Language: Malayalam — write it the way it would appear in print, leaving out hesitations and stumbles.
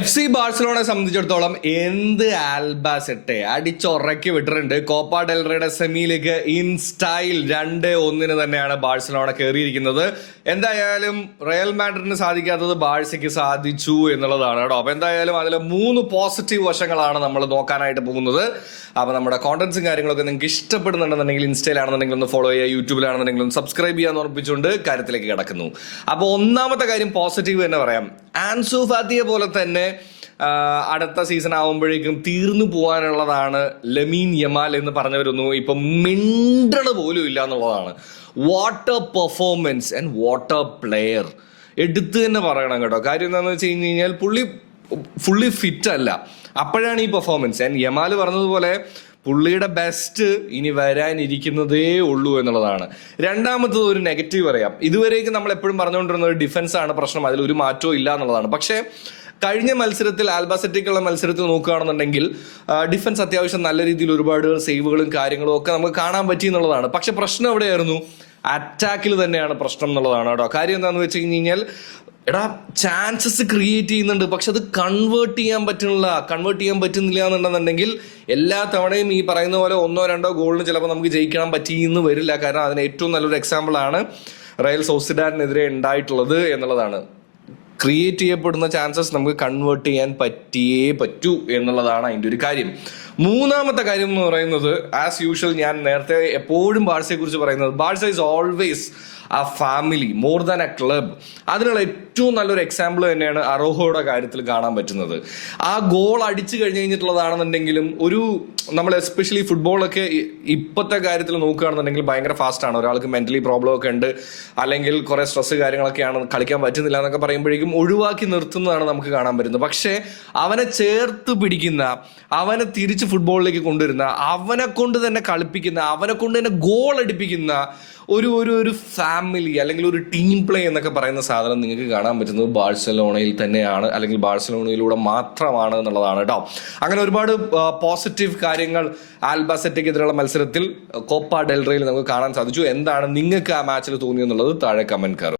FC ബാഴ്സലോണയെ സംബന്ധിച്ചിടത്തോളം എന്ത് ആൽബാസെട്ടെ അടിച്ചുറക്കി വിട്ടിട്ടുണ്ട്. കോപ്പ ഡെൽ റേയുടെ സെമിയിലേക്ക് ഇൻ സ്റ്റൈൽ 2-1 തന്നെയാണ് ബാഴ്സലോണ കയറിയിരിക്കുന്നത്. എന്തായാലും റയൽ മാഡ്രിഡിന് സാധിക്കാത്തത് ബാഴ്സയ്ക്ക് സാധിച്ചു എന്നുള്ളതാണ് കേട്ടോ. അപ്പൊ എന്തായാലും അതിൽ 3 പോസിറ്റീവ് വശങ്ങളാണ് നമ്മൾ നോക്കാനായിട്ട് പോകുന്നത്. അപ്പൊ നമ്മുടെ കോണ്ടന്റ്സും കാര്യങ്ങളൊക്കെ നിങ്ങൾക്ക് ഇഷ്ടപ്പെടുന്നുണ്ടെന്നുണ്ടെങ്കിൽ ഇൻസ്റ്റയിലാണെന്നുണ്ടെങ്കിൽ ഒന്ന് ഫോളോ ചെയ്യുക, യൂട്യൂബിലാണെന്നുണ്ടെങ്കിൽ ഒന്ന് സബ്സ്ക്രൈബ് ചെയ്യാന്ന് ഉറപ്പിച്ചുകൊണ്ട് കാര്യത്തിലേക്ക് കിടക്കുന്നു. അപ്പോൾ ഒന്നാമത്തെ കാര്യം പോസിറ്റീവ് തന്നെ പറയാം. ആൻസു ഫാത്തിയെ പോലെ തന്നെ അടുത്ത സീസൺ ആവുമ്പോഴേക്കും തീർന്നു പോകാനുള്ളതാണ് ലമീൻ യമാൽ എന്ന് പറഞ്ഞവരൊന്നും ഇപ്പം മിണ്ടണ പോലും ഇല്ല എന്നുള്ളതാണ്. What A performance and what A player എടുത്ത് തന്നെ പറയണം കേട്ടോ. കാര്യം എന്താണെന്ന് വെച്ച് കഴിഞ്ഞ് കഴിഞ്ഞാൽ പുള്ളി ഫുള്ളി ഫിറ്റ് അല്ല, അപ്പോഴാണ് ഈ പെർഫോമൻസ്. ആൻഡ് യമാൽ പറഞ്ഞതുപോലെ പുള്ളിയുടെ ബെസ്റ്റ് ഇനി വരാനിരിക്കുന്നതേ ഉള്ളൂ എന്നുള്ളതാണ്. രണ്ടാമത്തത് ഒരു നെഗറ്റീവ് പറയാം. ഇതുവരേക്കും നമ്മൾ എപ്പോഴും പറഞ്ഞുകൊണ്ടിരുന്നത് ഡിഫൻസ് ആണ് പ്രശ്നം, അതിൽ ഒരു മാറ്റവും ഇല്ല എന്നുള്ളതാണ്. പക്ഷേ കഴിഞ്ഞ മത്സരത്തിൽ ആൽബാസെറ്റിക്കുള്ള മത്സരത്തിൽ നോക്കുകയാണെന്നുണ്ടെങ്കിൽ ഡിഫൻസ് അത്യാവശ്യം നല്ല രീതിയിൽ ഒരുപാട് സേവുകളും കാര്യങ്ങളും ഒക്കെ നമുക്ക് കാണാൻ പറ്റി എന്നുള്ളതാണ്. പക്ഷെ പ്രശ്നം എവിടെയായിരുന്നു? അറ്റാക്കിൽ തന്നെയാണ് പ്രശ്നം എന്നുള്ളതാണ് കേട്ടോ. കാര്യം എന്താണെന്ന് വെച്ച് കഴിഞ്ഞാൽ ചാൻസസ് ക്രിയേറ്റ് ചെയ്യുന്നുണ്ട്, പക്ഷെ അത് കൺവേർട്ട് ചെയ്യാൻ പറ്റുന്നില്ല എന്നുണ്ടെന്നുണ്ടെങ്കിൽ എല്ലാ തവണയും ഈ പറയുന്ന പോലെ 1-2 ഗോളിന് ചിലപ്പോൾ നമുക്ക് ജയിക്കാൻ പറ്റിയെന്ന് വരില്ല. കാരണം അതിന് ഏറ്റവും നല്ലൊരു എക്സാമ്പിൾ ആണ് റയൽ സോസിഡാഡിനെതിരെ ഉണ്ടായിട്ടുള്ളത് എന്നുള്ളതാണ്. ക്രിയേറ്റ് ചെയ്യപ്പെടുന്ന ചാൻസസ് നമുക്ക് കൺവേർട്ട് ചെയ്യാൻ പറ്റിയേ പറ്റൂ എന്നുള്ളതാണ് അതിൻ്റെ ഒരു കാര്യം. മൂന്നാമത്തെ കാര്യം എന്ന് പറയുന്നത് ആസ് യൂഷ്വൽ ഞാൻ നേരത്തെ എപ്പോഴും ബാഴ്സയെ കുറിച്ച് പറയുന്നത്, ബാഴ്സ ഈസ് ഓൾവേസ് ആ family more than A club. അതിനുള്ള ഏറ്റവും നല്ലൊരു എക്സാമ്പിൾ തന്നെയാണ് അറോഹോയുടെ കാര്യത്തിൽ കാണാൻ പറ്റുന്നത്. ആ ഗോൾ അടിച്ചു കഴിഞ്ഞിട്ടുള്ളതാണെന്നുണ്ടെങ്കിലും നമ്മൾ എസ്പെഷ്യലി ഫുട്ബോളൊക്കെ ഇപ്പോഴത്തെ കാര്യത്തിൽ നോക്കുകയാണെന്നുണ്ടെങ്കിൽ ഭയങ്കര ഫാസ്റ്റാണ്. ഒരാൾക്ക് മെന്റലി പ്രോബ്ലം ഒക്കെ ഉണ്ട്, അല്ലെങ്കിൽ കുറെ സ്ട്രെസ് കാര്യങ്ങളൊക്കെയാണ്, കളിക്കാൻ പറ്റുന്നില്ല എന്നൊക്കെ പറയുമ്പോഴേക്കും ഒഴിവാക്കി നിർത്തുന്നതാണ് നമുക്ക് കാണാൻ പറ്റുന്നത്. പക്ഷേ അവനെ ചേർത്ത് പിടിക്കുന്ന, അവനെ തിരിച്ച് ഫുട്ബോളിലേക്ക് കൊണ്ടുവരുന്ന, അവനെ കൊണ്ട് തന്നെ കളിപ്പിക്കുന്ന, അവനെ കൊണ്ട് തന്നെ ഗോൾ അടിപ്പിക്കുന്ന ഒരു ഫാമിലി അല്ലെങ്കിൽ ഒരു ടീം പ്ലേ എന്നൊക്കെ പറയുന്ന സാധനം നിങ്ങൾക്ക് കാണാൻ പറ്റുന്നത് ബാഴ്സലോണയിൽ തന്നെയാണ്, അല്ലെങ്കിൽ ബാഴ്സലോണയിലൂടെ മാത്രമാണ് എന്നുള്ളതാണ് കേട്ടോ. അങ്ങനെ ഒരുപാട് പോസിറ്റീവ് കാര്യങ്ങൾ ആൽബാസെറ്റയ്ക്കെതിരെയുള്ള മത്സരത്തിൽ കോപ്പ ഡെൽ റേയിൽ നമുക്ക് കാണാൻ സാധിച്ചു. എന്താണ് നിങ്ങൾക്ക് ആ മാച്ചിൽ തോന്നിയെന്നുള്ളത് താഴെ കമന്റ് കയറും.